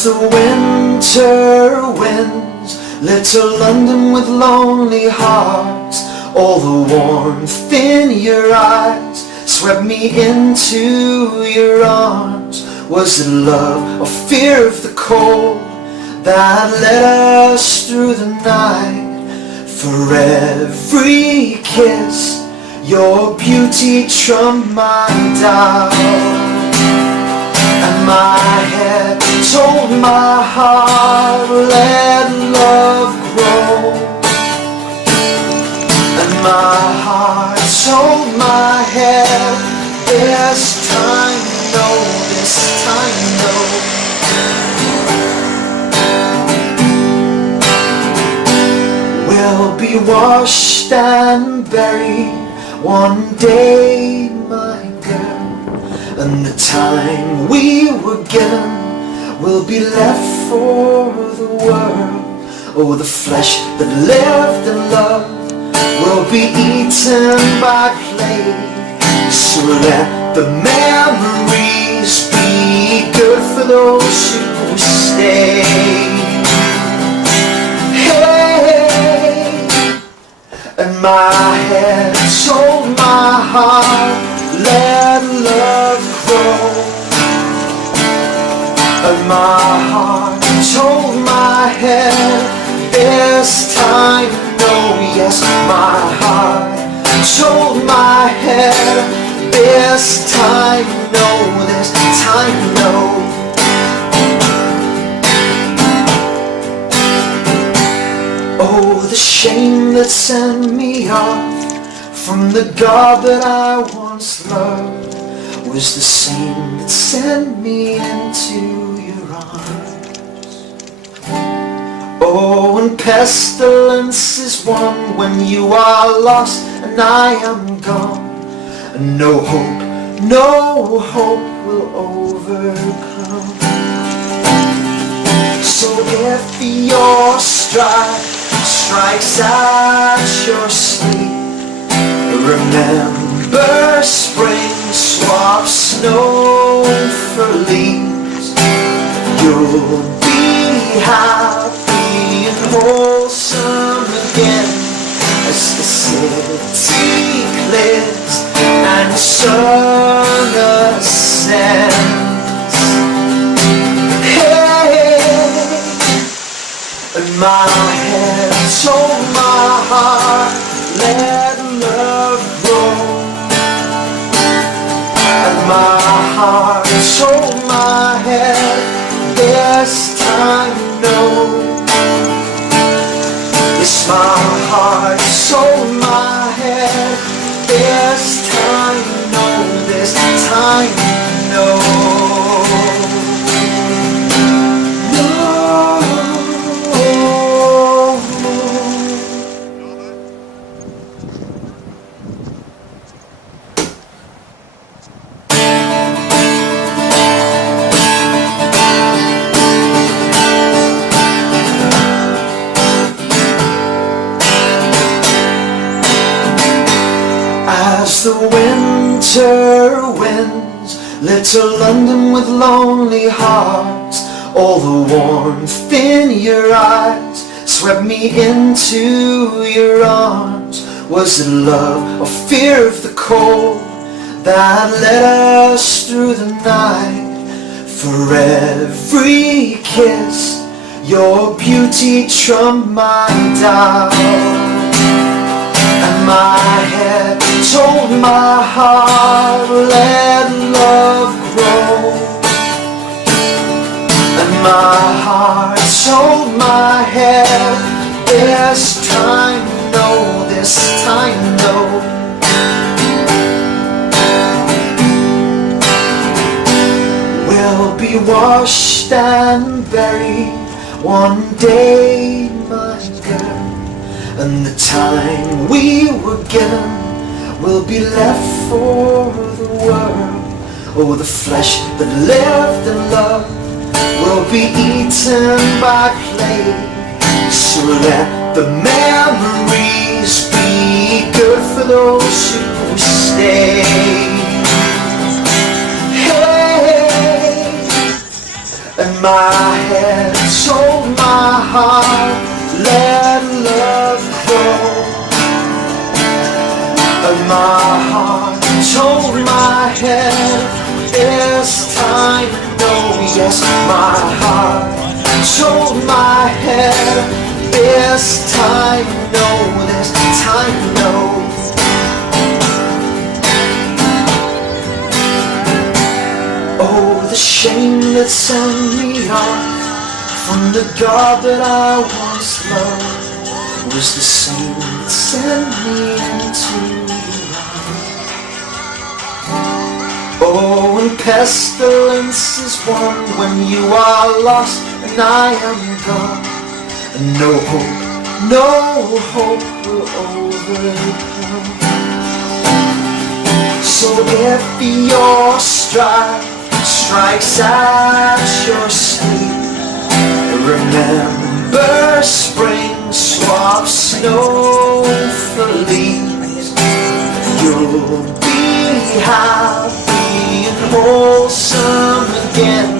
As the winter winds lit to London with lonely hearts, all the warmth in your eyes swept me into your arms. Was it love or fear of the cold that led us through the night? For every kiss, your beauty trumped my dial, and my head told my heart, let love grow. And my heart told my head, this time no, this time no. We'll be washed and buried one day, my girl, and the time we were given will be left for the world. Oh, the flesh that lived and loved will be eaten by plague. So let the memories be good for those who stay. Hey, and my head told my heart, let love grow. And my heart told my head, this time no. Yes, my heart told my head, this time no, this time no. Oh, the shame that sent me off from the God that I once loved was the same that sent me into your arms. Oh, and pestilence is one when you are lost and I am gone, and no hope will overcome. So if your strikes at your sleep, remember spring swaps snow for leaves. You'll be happy and wholesome again as the city clears and sun ascends. Hey, and my head told my heart, let love grow. And my heart told my head, this time no. Yes, my heart told my head, this time no, this time no. As the winter winds lit to London with lonely hearts, all the warmth in your eyes swept me into your arms. Was it love or fear of the cold that led us through the night? For every kiss, your beauty trumped my dial, and my head told my heart, let love grow. And my heart told my head, this time no, this time no. We'll be washed and buried one day, my girl, and the time we were given will be left for the world. Oh, the flesh that lived and loved will be eaten by plague. So let the memories be good for those who stay. Hey, and My head told my heart, let love grow. And my heart told my head, it's time to know. Yes, my heart told my head, it's time to know. There's time to know. Oh, the shame that sent me on from the God that I once loved was the same that sent me into your arms. Oh, and pestilence is one when you are lost and I am gone, and no hope will overcome. So if your strikes at your sleep, remember spring swaps snow for leaves. You'll be happy and wholesome again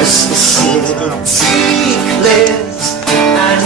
as the city clears and